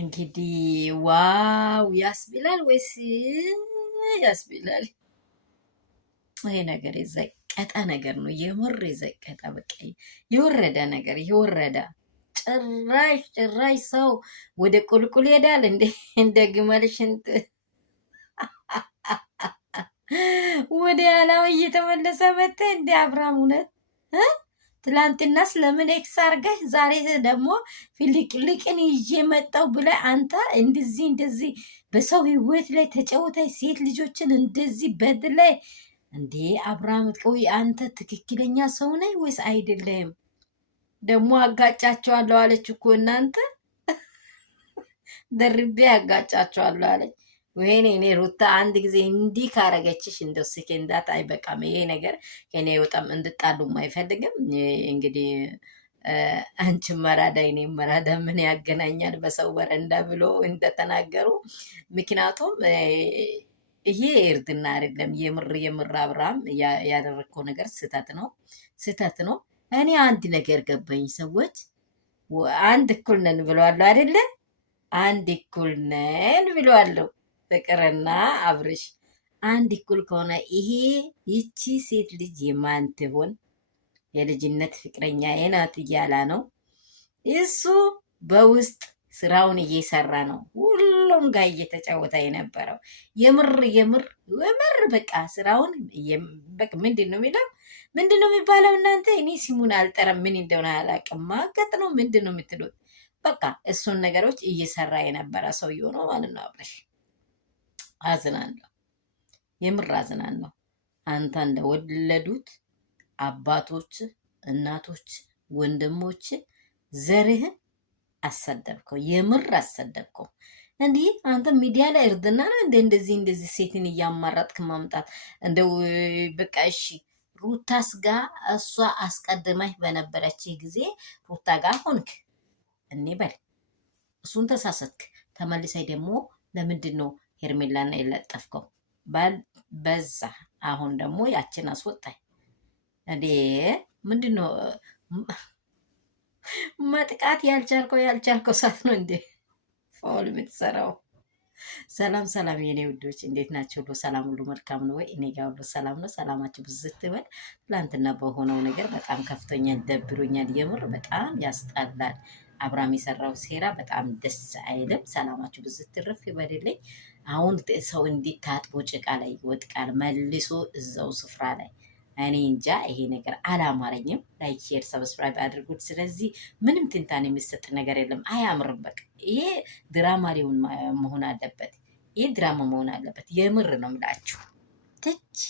እንግዲህ ዋው ያስብላል ወይስ ያስብላል? ይሄ ነገር የዘቀጠ ነገር ነው። የምር የዘቀጠ በቃ የወረደ ነገር የወረደ ጭራሽ ሰው ወደ ቁልቁል ይሄዳል እንዴ? እንደ ግመል ሽንጥ ወደ ያላው እየተመለሰ መጣ እንደ አብርሃም እውነት ትላንትና ስለምን ኤክስ አርገህ ዛሬ ደግሞ ፍልቅልቅን ይዤ መጣው ብለህ አንተ እንደዚህ በሰው ህይወት ላይ ተጫውታይ ሴት ልጆችን እንደዚህ በድለህ እንዴ አብርሃም ቆይ አንተ ትክክለኛ ሰው ነህ ወይስ አይደለም? ደግሞ አጋጫቸዋለሁ አለች እኮ እናንተ ደርቤ አጋጫቸዋለሁ አለች። ወይኔ እኔ ሩታ አንድ ጊዜ እንዲህ ካረገችሽ እንደው ስኬንዳት አይበቃም። ይሄ ነገር ከኔ ወጣም እንድጣሉም አይፈልግም። እንግዲህ አንቺ መራዳ እኔ መራዳ ምን ያገናኛል በሰው በረንዳ ብሎ እንደተናገሩ። ምክንያቱም ይሄ እርድና አይደለም። የምር አብርሃም ያደረግከው ነገር ስህተት ነው። እኔ አንድ ነገር ገባኝ። ሰዎች አንድ እኩል ነን ብለዋለሁ አይደለ? አንድ እኩል ነን ብለዋለሁ። ፍቅርና አብርሽ አንድ እኩል ከሆነ ይቺ ሴት ልጅ የማን ትሆን? የልጅነት ፍቅረኛ ናት እያላ ነው። እሱ በውስጥ ስራውን እየሰራ ነው። ሁሉም ጋር እየተጫወተ የነበረው የምር በቃ ስራውን በቃ ምንድን ነው የሚባለው እናንተ? እኔ ሲሙን አልጠረም ምን እንደሆነ አላውቅም። ማቀጥ ነው ምንድን ነው የምትሉት? በቃ እሱን ነገሮች እየሰራ የነበረ ሰውዬው ነው ማለት ነው። አብረሽ አዝናለሁ፣ የምር አዝናለሁ። አንተ እንደወለዱት አባቶች፣ እናቶች፣ ወንድሞች ዘርህን አሰደብከው፣ የምር አሰደብከው። እንዲህ አንተ ሚዲያ ላይ እርድና ነው እንደዚህ ሴትን እያማረጥክ ማምጣት እንደው በቃ እሺ። ሩታስ ጋር እሷ አስቀድመህ በነበረች ጊዜ ሩታ ጋር ሆንክ እኔ በል እሱን ተሳሰትክ። ተመልሳይ ደግሞ ለምንድን ነው ሄርሜላና የለጠፍከው? በዛ አሁን ደግሞ ያችን አስወጣኝ እንዴ! ምንድን ነው መጥቃት ያልቻልከው ሳት ነው እንዴ ፋውል የምትሰራው? ሰላም የኔ ውዶች እንዴት ናቸው? ሁሉ ሰላም፣ ሁሉ መልካም ነው ወይ? እኔ ጋር ሁሉ ሰላም ነው። ሰላማችሁ ብዝት ይበል። ትላንትና በሆነው ነገር በጣም ከፍቶኛል፣ ደብሮኛል። የምር በጣም ያስጠላል። አብርሃም የሰራው ሴራ በጣም ደስ አይልም። ሰላማችሁ ብዝት ትርፍ ይበልልኝ። አሁን ሰው እንዲታጥቦ ጭቃ ላይ ይወጥቃል መልሶ እዛው ስፍራ ላይ። እኔ እንጃ ይሄ ነገር አላማረኝም። ላይክ፣ ሼር፣ ሰብስክራይብ አድርጉት። ስለዚህ ምንም ትንታኔ የሚሰጥ ነገር የለም። አያምርም። በቃ ይሄ ድራማ ሊሆን መሆን አለበት። ይሄ ድራማ መሆን አለበት። የምር ነው የምላችሁ ትች